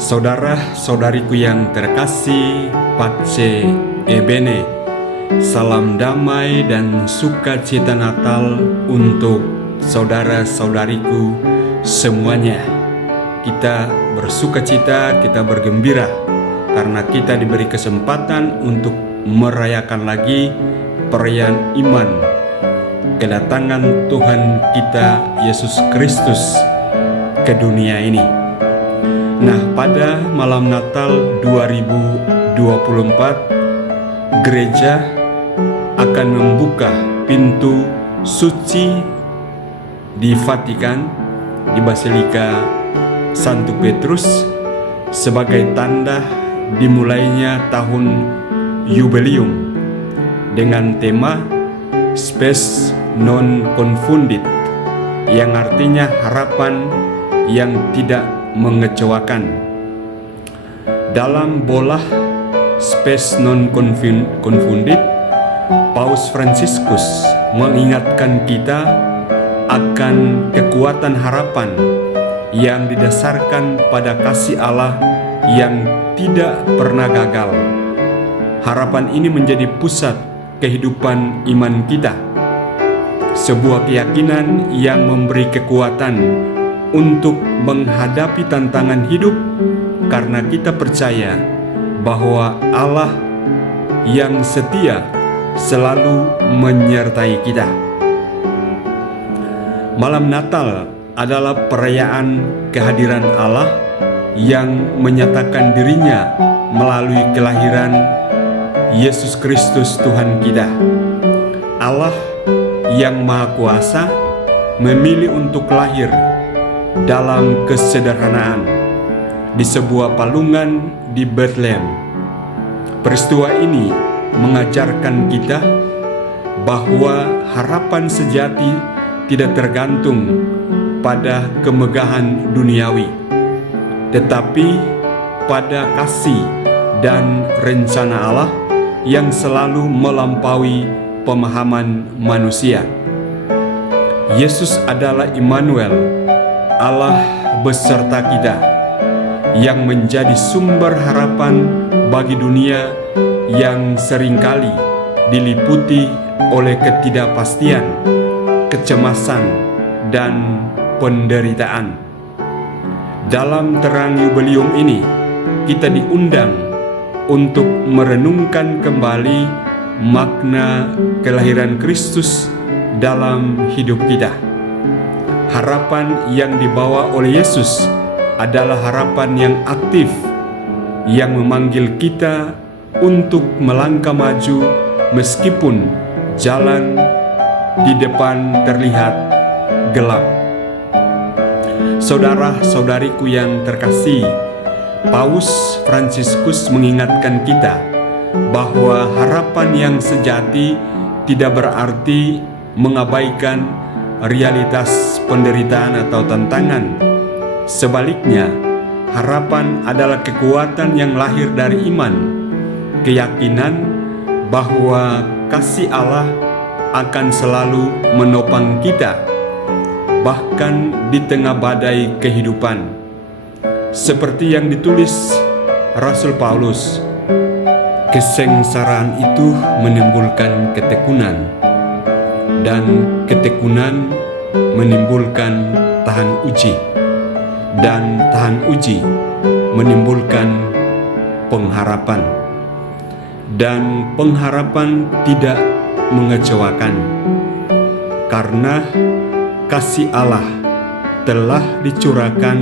Saudara-saudariku yang terkasih, Pace Ebene, salam damai dan sukacita Natal untuk saudara-saudariku semuanya. Kita bersukacita, kita bergembira karena kita diberi kesempatan untuk merayakan lagi perayaan iman kedatangan Tuhan kita Yesus Kristus ke dunia ini. Nah, pada malam Natal 2024, gereja akan membuka pintu suci di Vatikan, di Basilika Santo Petrus, sebagai tanda dimulainya tahun Jubileum dengan tema Spes non confundit, yang artinya harapan yang tidak mengecewakan. Dalam bolah Spes non confundit, Paus Fransiskus mengingatkan kita akan kekuatan harapan yang didasarkan pada kasih Allah yang tidak pernah gagal. Harapan ini menjadi pusat kehidupan iman kita, sebuah keyakinan yang memberi kekuatan untuk menghadapi tantangan hidup, karena kita percaya bahwa Allah yang setia selalu menyertai kita. Malam Natal adalah perayaan kehadiran Allah yang menyatakan dirinya melalui kelahiran Yesus Kristus Tuhan kita. Allah yang Maha Kuasa memilih untuk lahir dalam kesederhanaan di sebuah palungan di Bethlehem. Peristiwa ini mengajarkan kita bahwa harapan sejati tidak tergantung pada kemegahan duniawi, tetapi pada kasih dan rencana Allah yang selalu melampaui pemahaman manusia. Yesus adalah Immanuel, Allah beserta kita, yang menjadi sumber harapan bagi dunia yang seringkali diliputi oleh ketidakpastian, kecemasan, dan penderitaan. Dalam terang Jubileum ini, kita diundang untuk merenungkan kembali makna kelahiran Kristus dalam hidup kita. Harapan yang dibawa oleh Yesus adalah harapan yang aktif, yang memanggil kita untuk melangkah maju meskipun jalan di depan terlihat gelap. Saudara-saudariku yang terkasih, Paus Fransiskus mengingatkan kita bahwa harapan yang sejati tidak berarti mengabaikan realitas penderitaan atau tantangan. Sebaliknya, harapan adalah kekuatan yang lahir dari iman, keyakinan bahwa kasih Allah akan selalu menopang kita, bahkan di tengah badai kehidupan. Seperti yang ditulis Rasul Paulus, kesengsaraan itu menimbulkan ketekunan, dan ketekunan menimbulkan tahan uji, dan tahan uji menimbulkan pengharapan, dan pengharapan tidak mengecewakan, karena kasih Allah telah dicurahkan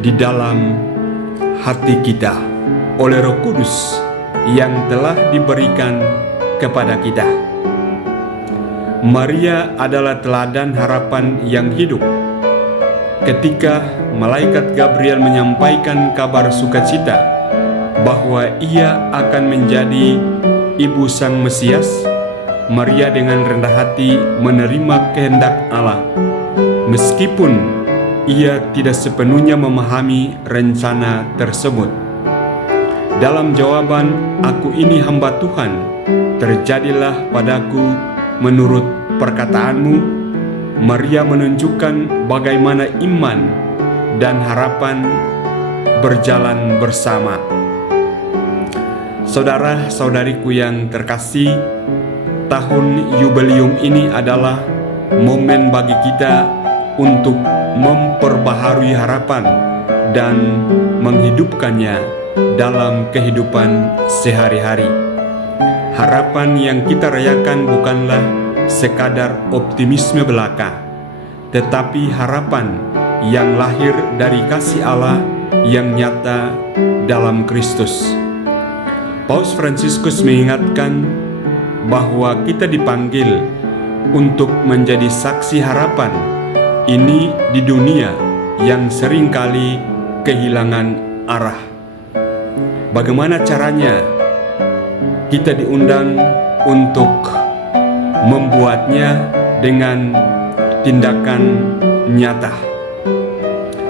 di dalam hati kita oleh Roh Kudus yang telah diberikan kepada kita. Maria adalah teladan harapan yang hidup. Ketika malaikat Gabriel menyampaikan kabar sukacita bahwa ia akan menjadi ibu Sang Mesias, Maria dengan rendah hati menerima kehendak Allah, meskipun ia tidak sepenuhnya memahami rencana tersebut. Dalam jawaban, "Aku ini hamba Tuhan, terjadilah padaku menurut perkataanmu," Maria menunjukkan bagaimana iman dan harapan berjalan bersama. Saudara-saudariku yang terkasih, tahun Yubelium ini adalah momen bagi kita untuk memperbaharui harapan dan menghidupkannya dalam kehidupan sehari-hari. Harapan yang kita rayakan bukanlah sekadar optimisme belaka, tetapi harapan yang lahir dari kasih Allah yang nyata dalam Kristus. Paus Fransiskus mengingatkan bahwa kita dipanggil untuk menjadi saksi harapan ini di dunia yang seringkali kehilangan arah. Bagaimana caranya? Kita diundang untuk membuatnya dengan tindakan nyata.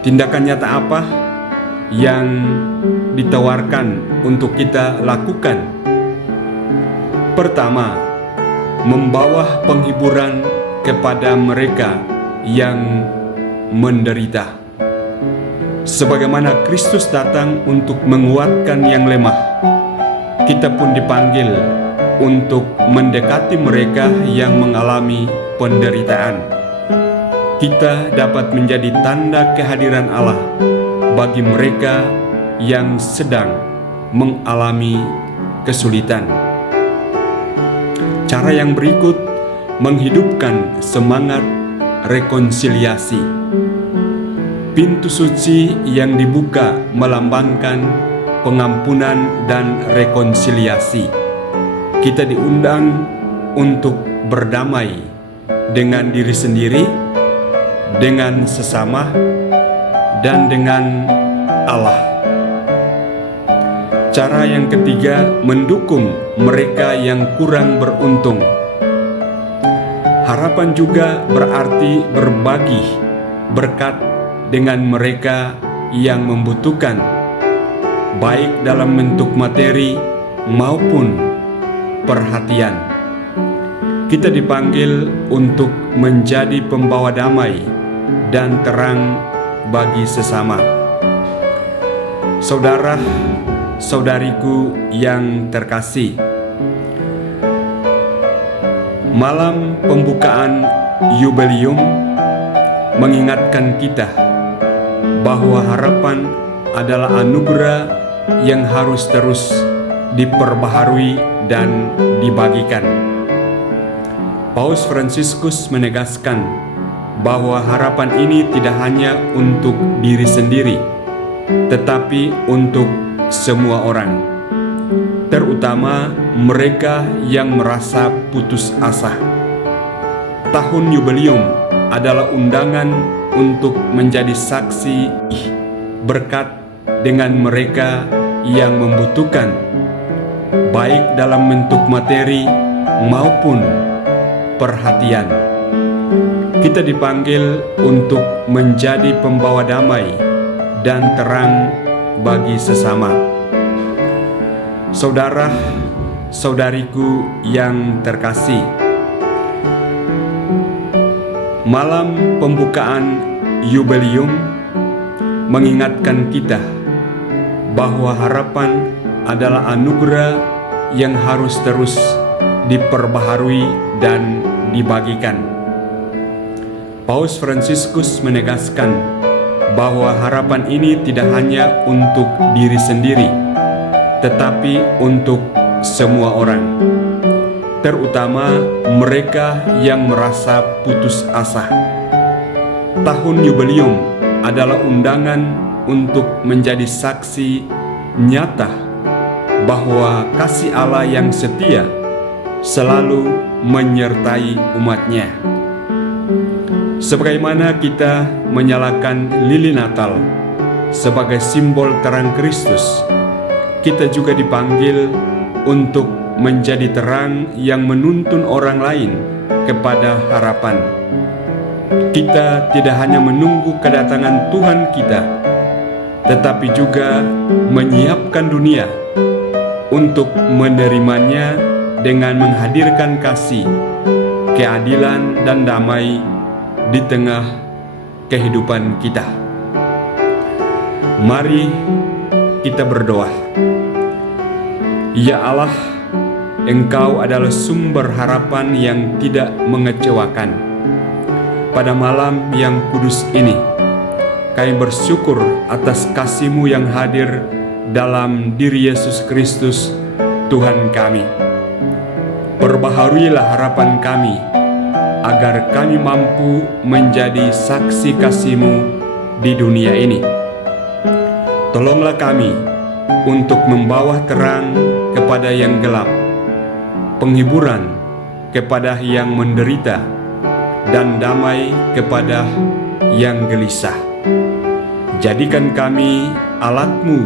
Tindakan nyata apa yang ditawarkan untuk kita lakukan? Pertama, membawa penghiburan kepada mereka yang menderita. Sebagaimana Kristus datang untuk menguatkan yang lemah, kita pun dipanggil untuk mendekati mereka yang mengalami penderitaan. Kita dapat menjadi tanda kehadiran Allah bagi mereka yang sedang mengalami kesulitan. Cara yang berikut menghidupkan semangat rekonsiliasi. Pintu suci yang dibuka melambangkan pengampunan dan rekonsiliasi. Kita diundang untuk berdamai dengan diri sendiri, dengan sesama, dan dengan Allah. Cara yang ketiga, mendukung mereka yang kurang beruntung. Harapan juga berarti berbagi berkat dengan mereka yang membutuhkan, baik dalam bentuk materi maupun perhatian. Kita dipanggil untuk menjadi pembawa damai dan terang bagi sesama. Saudara-saudariku yang terkasih, malam pembukaan Yubelium mengingatkan kita bahwa harapan adalah anugerah yang harus terus diperbaharui dan dibagikan. Paus Fransiskus menegaskan bahwa harapan ini tidak hanya untuk diri sendiri, tetapi untuk semua orang, terutama mereka yang merasa putus asa. Tahun Yubelium adalah undangan untuk menjadi saksi berkat dengan mereka yang membutuhkan, baik dalam bentuk materi maupun perhatian. Kita dipanggil untuk menjadi pembawa damai dan terang bagi sesama. Saudara-saudariku yang terkasih, malam pembukaan Yubelium mengingatkan kita bahwa harapan adalah anugerah yang harus terus diperbaharui dan dibagikan. Paus Fransiskus menegaskan bahwa harapan ini tidak hanya untuk diri sendiri, tetapi untuk semua orang, terutama mereka yang merasa putus asa. Tahun Yubelium adalah undangan untuk menjadi saksi nyata bahwa kasih Allah yang setia selalu menyertai umatnya. Sebagaimana kita menyalakan lilin Natal sebagai simbol terang Kristus, kita juga dipanggil untuk menjadi terang yang menuntun orang lain kepada harapan. Kita tidak hanya menunggu kedatangan Tuhan kita, tetapi juga menyiapkan dunia untuk menerimanya dengan menghadirkan kasih, keadilan, dan damai di tengah kehidupan kita. Mari kita berdoa. Ya Allah, Engkau adalah sumber harapan yang tidak mengecewakan. Pada malam yang kudus ini, kami bersyukur atas kasih-Mu yang hadir dalam diri Yesus Kristus, Tuhan kami. Perbaharuilah harapan kami, agar kami mampu menjadi saksi kasih-Mu di dunia ini. Tolonglah kami untuk membawa terang kepada yang gelap, penghiburan kepada yang menderita, dan damai kepada yang gelisah. Jadikan kami alat-Mu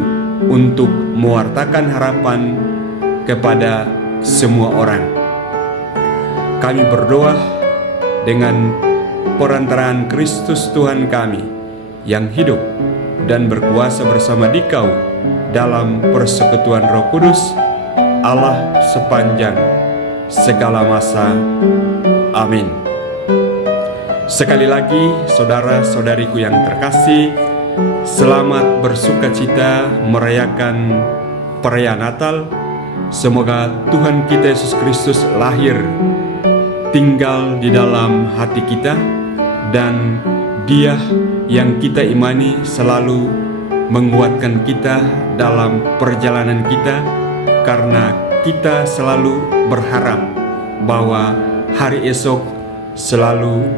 untuk mewartakan harapan kepada semua orang. Kami berdoa dengan perantaraan Kristus Tuhan kami yang hidup dan berkuasa bersama Dikau dalam persekutuan Roh Kudus, Allah sepanjang segala masa. Amin. Sekali lagi, saudara-saudariku yang terkasih, selamat bersukacita merayakan perayaan Natal. Semoga Tuhan kita Yesus Kristus lahir, tinggal di dalam hati kita, dan Dia yang kita imani selalu menguatkan kita dalam perjalanan kita, karena kita selalu berharap bahwa hari esok selalu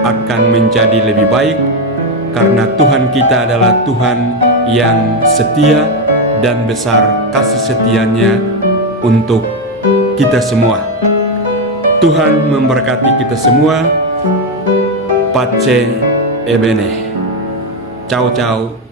akan menjadi lebih baik, karena Tuhan kita adalah Tuhan yang setia dan besar kasih setianya untuk kita semua. Tuhan memberkati kita semua. Pace e bene. Ciao ciao.